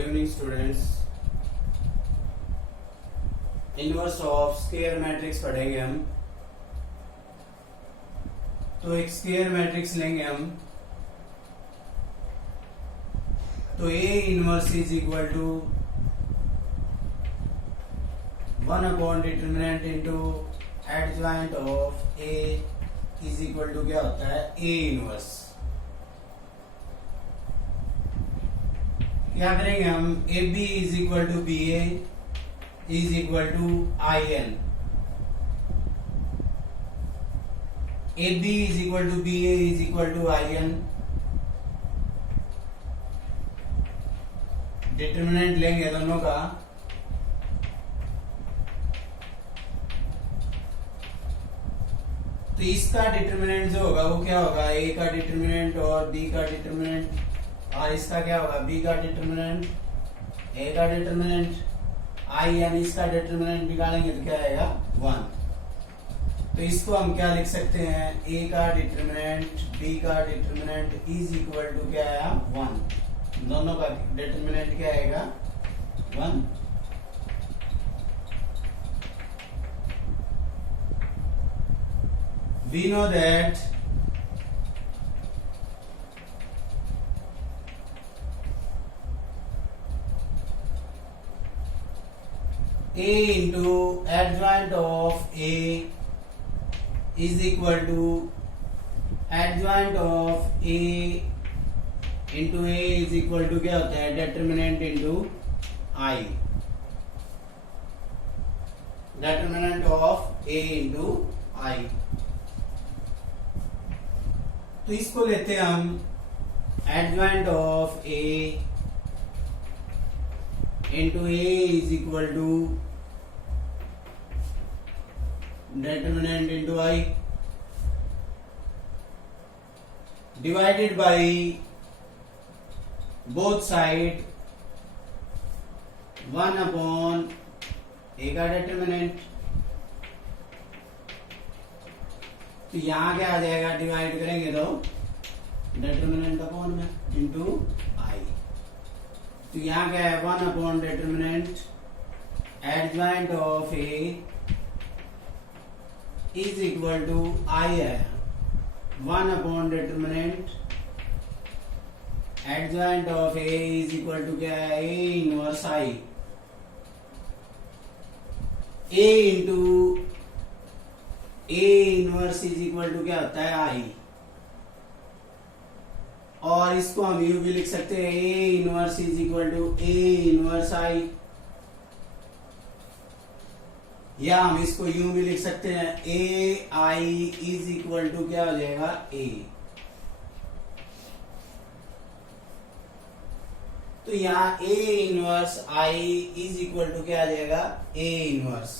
Evening students. Inverse of square matrix पढ़ेंगे हम। तो एक स्क्वायर मैट्रिक्स लेंगे हम। तो A inverse is equal to 1 determinant into adjoint of A is equal to क्या होता है, ए इनवर्स। क्या करेंगे हम, A B is equal to B A is equal to I n. A B is equal to B A is equal to I n. Determinant लेंगे दोनों का। तो इसका डिटर्मिनेंट जो होगा वो क्या होगा, ए का डिटर्मिनेंट और बी का डिटर्मिनेंट, और इसका क्या होगा, बी का डिटर्मिनेंट, ए का डिटर्मिनेंट, आई एन इसका डिटर्मिनेंट निकालेंगे तो क्या आएगा 1। तो इसको हम क्या लिख सकते हैं, ए का डिटर्मिनेंट बी का डिटर्मिनेंट इज इक्वल टू क्या आया 1। दोनों का डिटर्मिनेंट क्या आएगा 1। We know that A into adjoint of A is equal to adjoint of A into A is equal to क्या होता है, determinant into I, determinant of A into I। तो इसको लेते हैं हम adjoint of A into A is equal to determinant into I divided by both side 1 upon A का determinant. तो यहां क्या आ जाएगा, डिवाइड करेंगे तो डिटर्मिनेंट अपॉन में इंटू आई। तो यहां क्या है 1 upon determinant adjoint of A is equal to I है 1 upon determinant adjoint of A is equal to क्या है, A inverse I. A into A inverse is equal to क्या होता है आई, और इसको हम यू भी लिख सकते हैं, A inverse is equal to A inverse I, या हम इसको यू भी लिख सकते हैं, A I is equal to क्या हो जाएगा ए। तो यहां A inverse I is equal to क्या आ जाएगा, ए इनवर्स।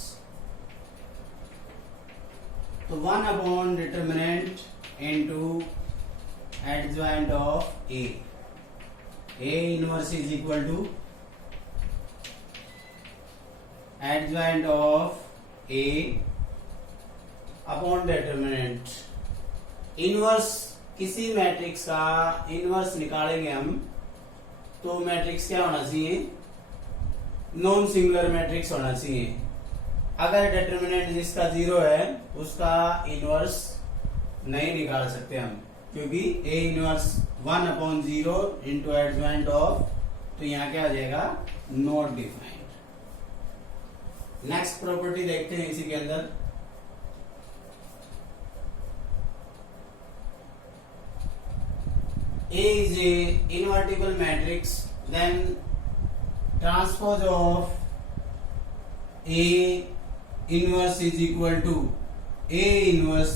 तो 1 upon determinant into adjoint of A, A inverse is equal to adjoint of A upon determinant. Inverse किसी मैट्रिक्स का इनवर्स निकालेंगे हम, तो मैट्रिक्स क्या होना चाहिए, नॉन सिंगुलर मैट्रिक्स होना चाहिए। अगर डिटर्मिनेंट जिसका 0 है उसका इनवर्स नहीं निकाल सकते हम, क्योंकि A inverse 1 upon 0 into adjoint of, तो यहां क्या आ जाएगा, नॉट डिफाइंड। नेक्स्ट प्रॉपर्टी देखते हैं इसी के अंदर। A is a invertible matrix, then transpose of A inverse is equal to A inverse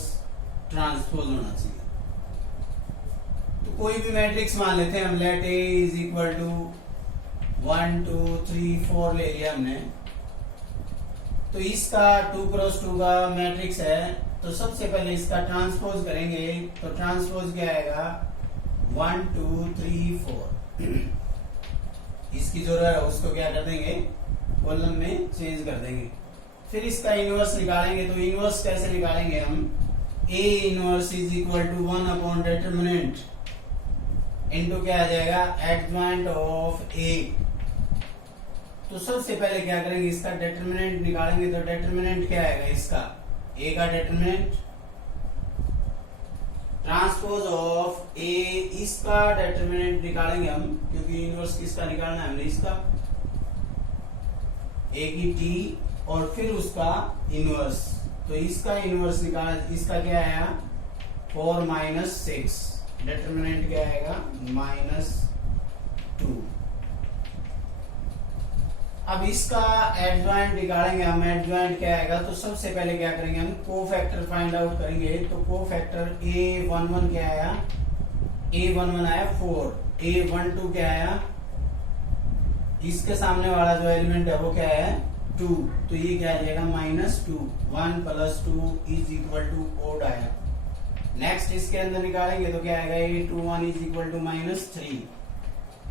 transpose होना चाहिए। तो कोई भी मैट्रिक्स मान लेते हैं हम, let A is equal to 1 2 3 4 ले लिया हमने। तो इसका 2 क्रॉस 2 का मैट्रिक्स है, तो सबसे पहले इसका ट्रांसपोज करेंगे। तो ट्रांसपोज क्या आएगा 1 2 3 4। इसकी जो है उसको क्या कर देंगे, कॉलम में चेंज कर देंगे। फिर इसका इनवर्स निकालेंगे। तो इनवर्स कैसे निकालेंगे हम, A inverse is equal to 1 upon determinant into क्या आ जाएगा, एडजॉइंट ऑफ ए तो सबसे पहले क्या करेंगे, इसका डिटरमिनेंट निकालेंगे। तो डिटरमिनेंट क्या आएगा इसका, ए का डिटरमिनेंट ट्रांसपोज ऑफ ए, इसका डिटरमिनेंट निकालेंगे हम, क्योंकि इनवर्स किसका निकालना है हमने, इसका ए की टी और फिर उसका इनवर्स। तो इसका इनवर्स निकाला, इसका क्या आया 4 माइनस 6, डिटरमिनेंट क्या आएगा -2। अब इसका एडजॉइंट निकालेंगे हम। एडजॉइंट क्या आएगा, तो सबसे पहले क्या करेंगे हम, कोफैक्टर फाइंड आउट करेंगे। तो कोफैक्टर A11 क्या आया, A11 आया 4, A12 क्या आया, इसके सामने वाला जो एलिमेंट है वो क्या है 2, तो ये क्या आ जाएगा -2, 1 + 2 = ओड आया। नेक्स्ट इसके अंदर निकालेंगे तो क्या आएगा, A21 = -3,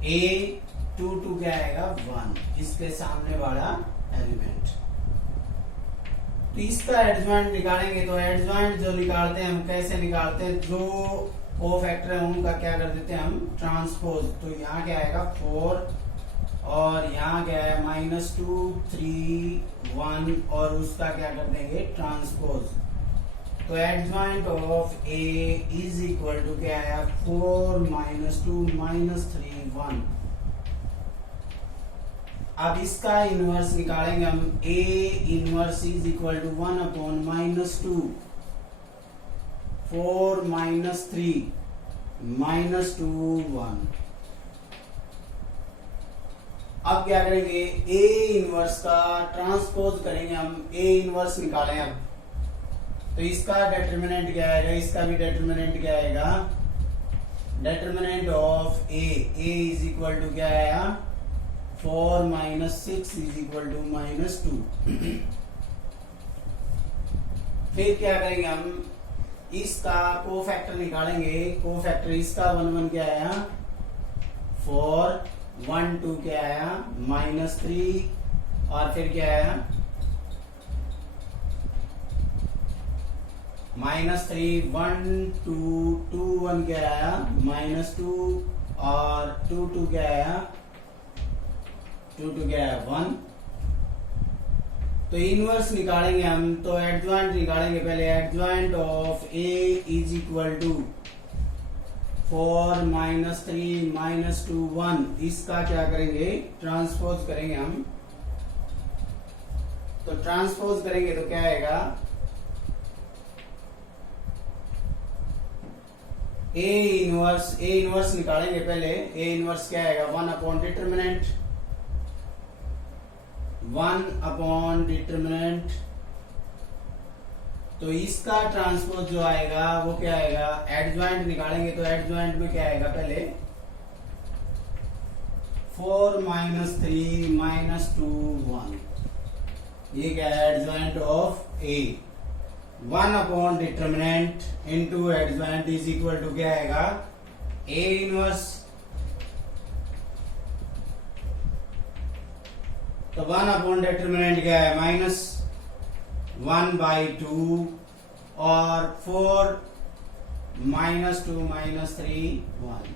A22 क्या आएगा 1, इसके सामने वाला एलिमेंट। तो इसका एडजॉइंट निकालेंगे। तो एडजॉइंट जो निकालते हैं हम, कैसे निकालते हैं, जो कोफैक्टर है उनका क्या कर देते हैं हम, ट्रांसपोज। तो यहाँ क्या आएगा 4 और यहाँ क्या है -2, 3, 1 और उसका क्या कर देंगे ट्रांसपोज। तो एडजॉइंट ऑफ ए = क्या आया 4 - 2 - 3 1। अब इसका इनवर्स निकालेंगे हम। A inverse = 1/-2, 4 - 3 -2 1। अब क्या करेंगे, A इनवर्स का ट्रांसपोज करेंगे हम। A इनवर्स निकालें अब। तो इसका डिटरमिनेंट क्या आएगा, इसका भी डिटरमिनेंट क्या आएगा, डिटरमिनेंट ऑफ A = क्या आया 4 - 6 = -2। फिर क्या करेंगे हम, इसका कोफैक्टर निकालेंगे। कोफैक्टर इसका 1 1 क्या आया 4, 1 2 क्या आया -3 और फिर क्या आया -3, 1 2 2 1 क्या आया -2 और 2 2 क्या आया 2 2 क्या आया 1। तो इनवर्स निकालेंगे हम। तो एडजॉइंट निकालेंगे पहले। एडजॉइंट ऑफ A = 4 - 3 -2 1, इसका क्या करेंगे ट्रांसपोज करेंगे हम। तो ट्रांसपोज करेंगे तो क्या आएगा, A इनवर्स निकालेंगे पहले। A इनवर्स क्या आएगा 1/डिटरमिनेंट, 1/डिटरमिनेंट। तो इसका ट्रांसपोज जो आएगा वो क्या आएगा, एडजॉइंट निकालेंगे। तो एडजॉइंट में क्या आएगा पहले 4 - 3 -2 1, ये क्या है adjoint of A। Determinant into adjoint = क्या आएगा A इनवर्स। तो 1/डिटरमिनेंट क्या है -1/2 और 4 -2 -3 1।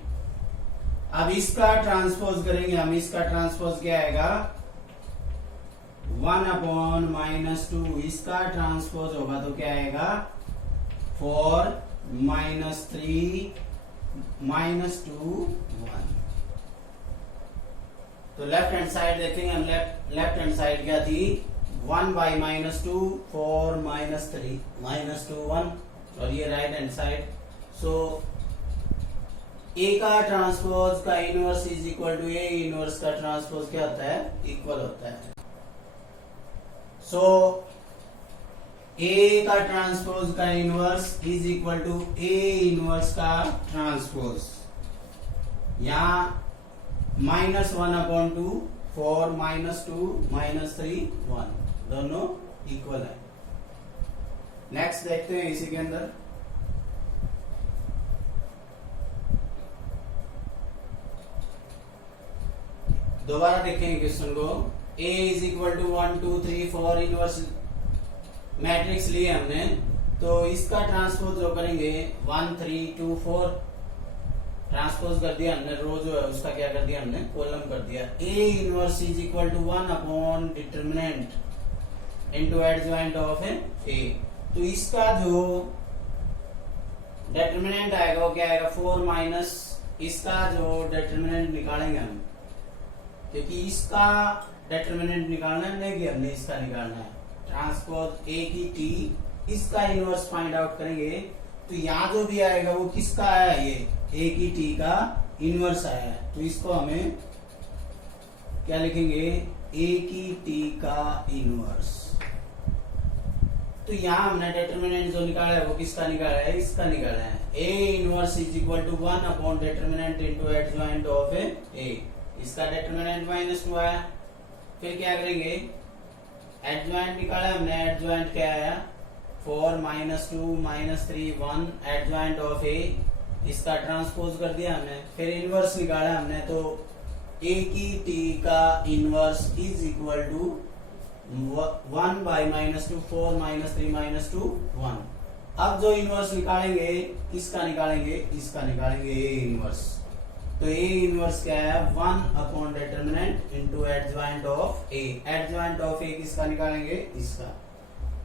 अब इसका ट्रांसपोज करेंगे हम। इसका ट्रांसपोज क्या आएगा 1/-2, इसका ट्रांसपोज होगा तो क्या आएगा 4 -3 -2 1। तो लेफ्ट हैंड साइड देखेंगे हम। लेफ्ट हैंड साइड क्या थी 1/-2, 4 -3 -2 1 और ये right hand side. So A का ट्रांसपोज का इनवर्स = A इनवर्स का ट्रांसपोज क्या होता है, इक्वल होता है। सो A का ट्रांसपोज का इनवर्स = A इनवर्स का ट्रांसपोज। यहाँ -1/2, 4 -2 -3 1 दोनों इक्वल है। नेक्स्ट देखते हैं इसी के अंदर। दोबारा देखेंगे क्वेश्चन को। A = 1 2 3 4 इनवर्स मैट्रिक्स लिए हमने। तो इसका ट्रांसपोज जो करेंगे 1 3 2 4 ट्रांसपोज कर दिया हमने, रो जो है उसका क्या कर दिया हमने, कॉलम कर दिया। A inverse is equal to 1 upon determinant into adjoint of A. तो इसका जो डिटरमिनेंट आएगा वो क्या आएगा, 4 माइनस इसका जो डिटरमिनेंट निकालेंगे हम, क्योंकि इसका डिटरमिनेंट निकालना है नहीं कि हमने इसका निकालना है। ट्रांसपोज ए की टी, इसका इनवर्स फाइंड आउट करेंगे तो यहाँ जो भी आएगा वो किसका आया, ये ए की टी का इनवर्स आया है। तो इसको हमें क्या लिखेंगे, ए की टी का इनवर्स। तो यहाँ हमने डिटरमिनेंट जो निकाला है वो किसका निकाला है, इसका निकाला है। A inverse is equal to 1 upon determinant into adjoint of A. इसका डिटरमिनेंट -2 आया। फिर क्या करेंगे, एडजॉइंट निकाला हमने, एडजॉइंट क्या आया, 4 -2 -3 1 एडजॉइंट ऑफ ए। इसका ट्रांसपोज कर दिया हमने। फिर इनवर्स निकाला हमने, तो ए की टी का inverse is equal to 1 by -2 4 -3 -2 1। अब जो इनवर्स निकालेंगे किसका निकालेंगे, इसका निकालेंगे ए इनवर्स। तो ए इनवर्स क्या है, 1 upon determinant into adjoint of A. Adjoint of A किसका निकालेंगे, इसका।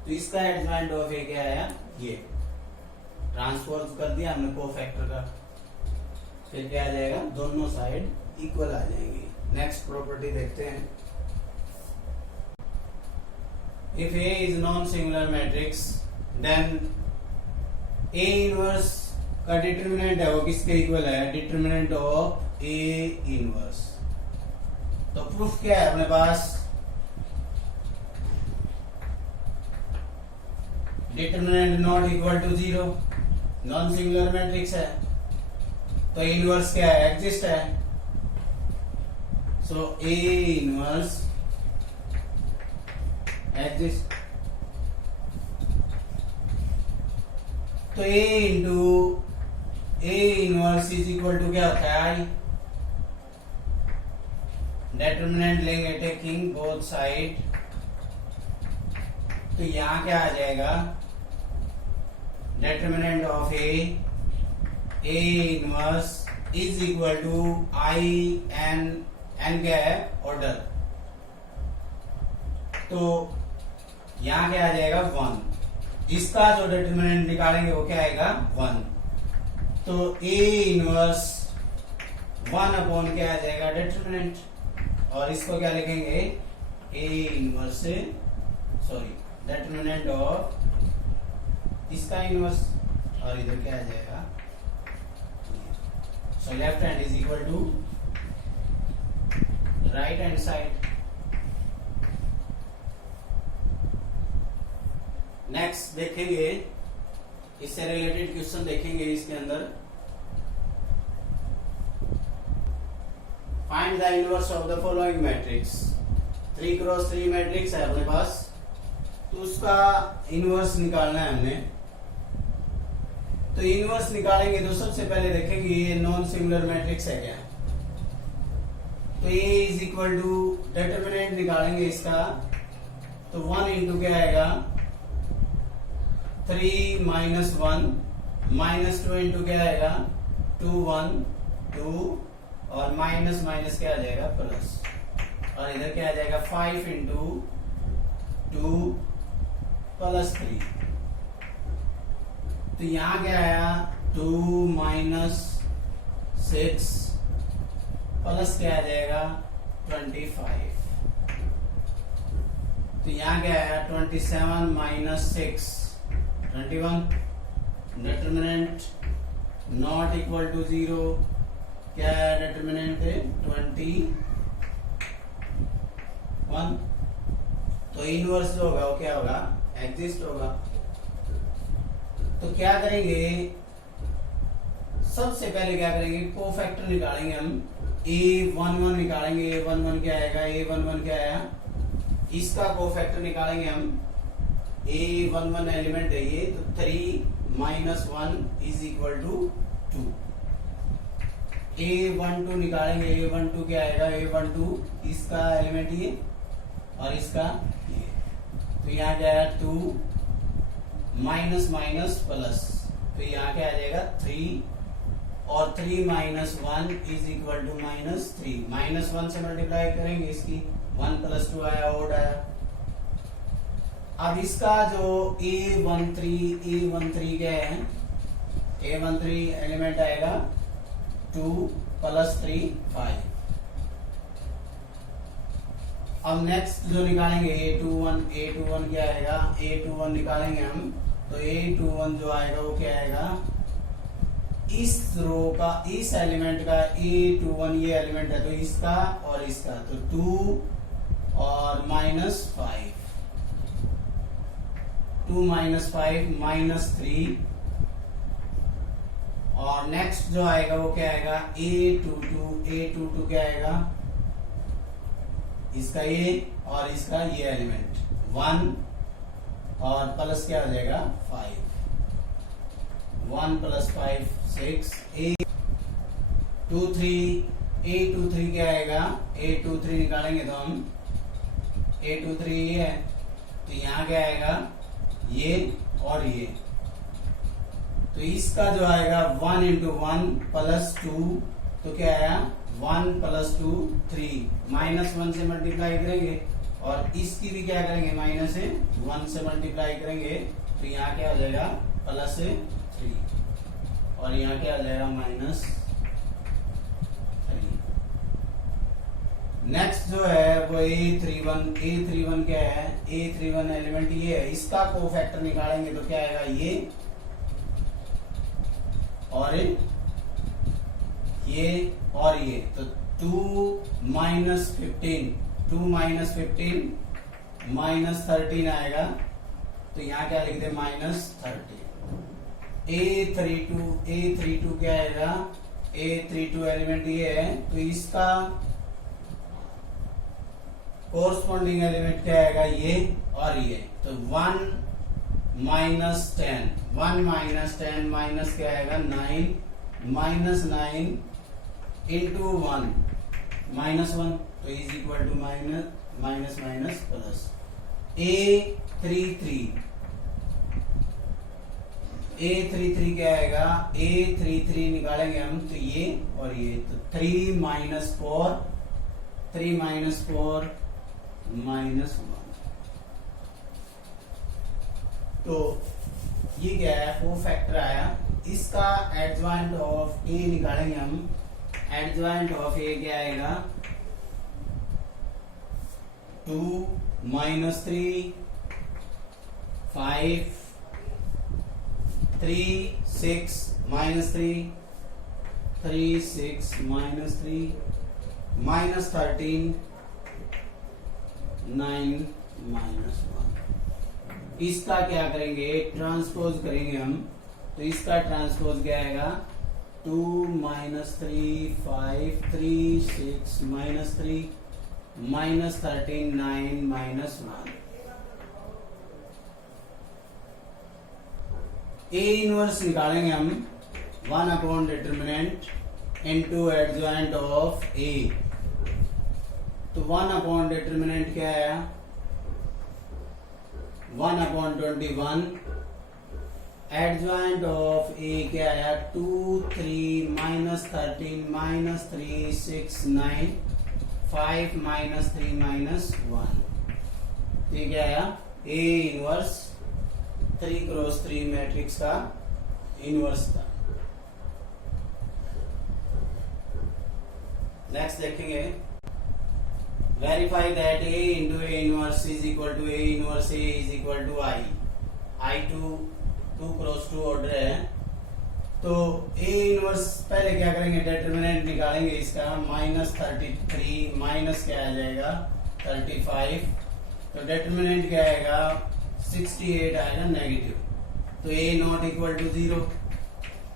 तो इसका एडजॉइंट ऑफ ए क्या है, ये। ट्रांसपोज कर दिया हमने कोफैक्टर का। फिर क्या आ जाएगा, दोनों साइड इक्वल आ जाएंगी। नेक्स्ट प्रॉपर्टी देखते हैं। If A is non singular matrix then A inverse का डिटरमिनेंट है वो किसके इक्वल है, डिटरमिनेंट ऑफ ए इनवर्स। तो प्रूफ क्या है अपने पास, determinant not equal to 0, non singular matrix है तो इनवर्स क्या है, एग्जिस्ट है। So A inverse exist. तो A into A inverse is equal to क्या होता है, आई। डिटरमिनेंट लेंगे टेकिंग बोथ साइड, तो यहां क्या आ जाएगा, determinant of A inverse is equal to I n. N क्या है, ऑर्डर। तो यहां क्या आ जाएगा, 1। इसका जो डिटरमिनेंट निकालेंगे वो क्या आएगा, 1। तो ए इनवर्स 1 अपॉन क्या आ जाएगा, डिटरमिनेंट। और इसको क्या लिखेंगे, ए इनवर्स से सॉरी डिटरमिनेंट ऑफ इसका इनवर्स। और इधर क्या आ जाएगा, so left hand is equal to right hand side. Next देखेंगे, इससे रिलेटेड क्वेश्चन देखेंगे। इसके अंदर find the inverse of the following matrix. 3x3 matrix है अपने पास, तो उसका इनवर्स निकालना है हमने। तो इनवर्स निकालेंगे तो सबसे पहले देखेंगे ये नॉन सिंगुलर मैट्रिक्स है क्या। तो ए इज इक्वल टू डिटरमिनेंट निकालेंगे इसका, तो 1 इंटू क्या आएगा, 3 -1 -2 इंटू क्या आएगा, 2 1 2 और माइनस माइनस क्या आ जाएगा, प्लस। और इधर क्या आ जाएगा, 5 इंटू 2 प्लस 3। तो यहां क्या आया, 2 -6 प्लस क्या आ जाएगा, 25। तो यहां क्या आया, 27 - 6 21। डिटरमिनेंट नॉट इक्वल टू 0, क्या है डिटरमिनेंट है 21। तो इनवर्स जो होगा वो क्या होगा, एग्जिस्ट होगा। तो क्या करेंगे, सबसे पहले क्या करेंगे, कोफैक्टर निकालेंगे हम। A11 निकालेंगे, A11 क्या आएगा, A11 क्या आया, इसका कोफैक्टर निकालेंगे हम। A11 एलिमेंट है ये, तो 3 - 1 इज इक्वल टू 2। A12 निकालेंगे, A12 क्या आएगा, A12 इसका एलिमेंट ये और इसका ये। तो यहाँ क्या आया, 2 माइनस माइनस प्लस, तो यहाँ क्या आ जाएगा 3 और 3 minus 1 is equal to minus 3। Minus 1 से मल्टीप्लाई करेंगे इसकी 1 प्लस 2 आया, ओड आया। अब इसका जो A13 क्या है, A13 एलिमेंट आएगा 2 प्लस 3 5। अब नेक्स्ट जो निकालेंगे A21 क्या आएगा, A21 निकालेंगे हम तो A21 जो आएगा वो क्या आएगा, इस रो का, इस एलिमेंट का A21 ये एलिमेंट है तो इसका और इसका, तो 2 और माइनस 5, 2 माइनस 5 माइनस 3। और नेक्स्ट जो आएगा वो क्या आएगा, A22 क्या आएगा, इसका ये और इसका ये एलिमेंट 1 और प्लस क्या हो जाएगा 5, 1 प्लस 5 6। A23 क्या आएगा, A23 निकालेंगे तो हम A23 ये है तो यहाँ क्या आएगा, ये और ये, तो इसका जो आएगा 1 इंटू 1 प्लस 2 तो क्या आया 1 प्लस 2 3, माइनस 1 से मल्टीप्लाई करेंगे और इसकी भी क्या करेंगे, माइनस 1 से मल्टीप्लाई करेंगे तो यहाँ क्या हो जाएगा प्लस 3 और यहाँ क्या हो जाएगा माइनस 3। नेक्स्ट जो है वो A31 क्या है, A31 एलिमेंट ये है, इसका कोफैक्टर निकालेंगे तो क्या आएगा, ये और ये तो 2 माइनस 15 माइनस 13 आएगा तो यहाँ क्या लिखते हैं माइनस 13। A32 क्या आएगा, A32 एलिमेंट ये है तो इसका कोरस्पॉन्डिंग एलिमेंट क्या आएगा, ये और ये, तो 1 माइनस 10 माइनस क्या आएगा 9 माइनस 9 इंटू 1 माइनस 1 तो is equal to minus plus. A33 क्या आएगा, A33 निकालेंगे हम तो ये और ये, तो 3 माइनस 4 माइनस 1 तो ये क्या है, कोफैक्टर आया। इसका एडजॉइंट ऑफ A निकालेंगे हम, एडजॉइंट ऑफ A क्या आएगा 2 minus 3 5 3 6 minus 3 6 minus 3 minus 13 9 minus 1। इसका क्या करेंगे, ट्रांसपोज करेंगे हम तो इसका ट्रांसपोज क्या आएगा 2 minus 3 5 3 6 minus 3 minus 13 9 minus 1। A inverse निकालेंगे हम 1 upon determinant into adjoint of A, तो 1 अपॉन डिटर्मिनेंट क्या आया 1 अपॉन 21, एडजॉइंट ऑफ A क्या आया 2 3 माइनस 13 माइनस 3 6 9 5 माइनस 3 माइनस 1। ये क्या आया A इनवर्स 3x3 मैट्रिक्स का इनवर्स था। नेक्स्ट देखेंगे, verify that A into A inverse is equal to A inverse A is equal to I 2x2 order है तो A इनवर्स पहले क्या करेंगे, डिटर्मिनेंट निकालेंगे इसका माइनस 33 माइनस क्या आ जाएगा 35, तो डिटर्मिनेंट क्या आएगा 68 आएगा नेगेटिव, तो A नॉट इक्वल टू 0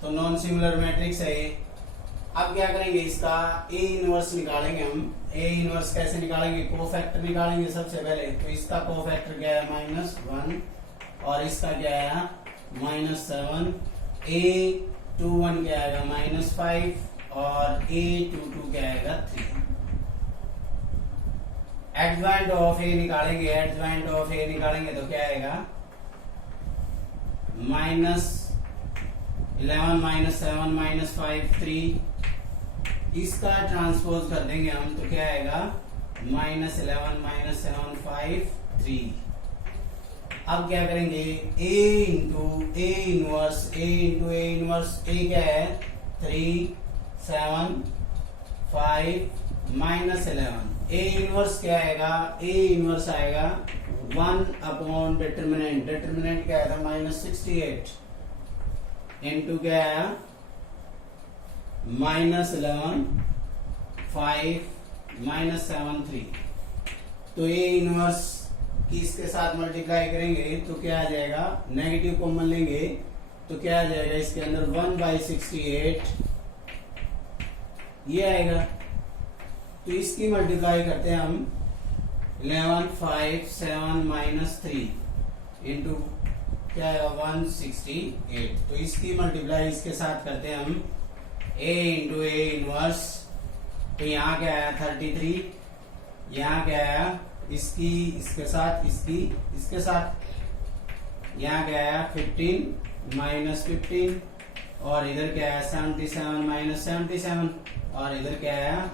तो नॉन सिमिलर मैट्रिक्स है ये। अब क्या करेंगे, इसका A इनवर्स निकालेंगे हम। A इनवर्स कैसे निकालेंगे, कोफैक्टर निकालेंगे सबसे पहले, तो इसका कोफैक्टर क्या है -1 और इसका क्या है -7। A21 क्या आएगा -5 और A22 क्या आएगा 3। एडजॉइंट ऑफ A निकालेंगे, एडजॉइंट ऑफ A निकालेंगे तो क्या आएगा 11 माइनस 7 माइनस 5 3, इसका ट्रांसपोज कर देंगे हम तो क्या आएगा माइनस 11 माइनस 7 5 3। अब क्या करेंगे a into A inverse, a into A inverse, a क्या है 3 7 5 माइनस 11, ए इनवर्स क्या आएगा, ए इनवर्स आएगा 1 अपॉन डिटर्मिनेंट, डिटर्मिनेंट क्या आएगा माइनस 68 इनटू क्या आया माइनस 11 5 माइनस 7 3। तो ए इनवर्स की इसके साथ मल्टीप्लाई करेंगे तो क्या आ जाएगा, नेगेटिव कॉमन लेंगे तो क्या आ जाएगा इसके अंदर 1/68 ये आएगा। तो इसकी मल्टीप्लाई करते हैं हम 11 5 7 माइनस 3 इंटू क्या है 168। तो इसकी मल्टीप्लाई इसके साथ करते हैं हम a इंटू ए इनवर्स, तो यहाँ क्या आया 33, यहाँ क्या आया इसकी इसके साथ इसकी इसके साथ, यहाँ क्या आया 15 माइनस 15 और इधर क्या आया 77 माइनस 77 और इधर क्या आया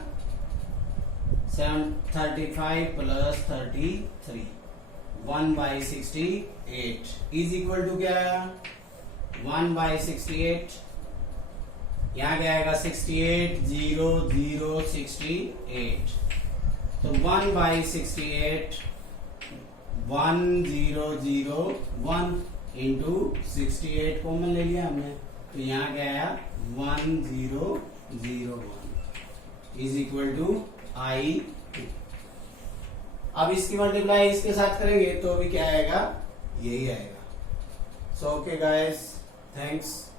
35 प्लस 33 1/68 इज इक्वल टू क्या आया 1/68। यहाँ क्या आएगा 68 0 0 68। तो 1/68 1 0 0 1 इंटू 68 कॉमन ले लिया हमने, तो यहाँ क्या आया 1 0 0 1 इज इक्वल टू I। अब इसकी मल्टीप्लाई इसके साथ करेंगे तो भी क्या आएगा यही आएगा। So okay guys, thanks.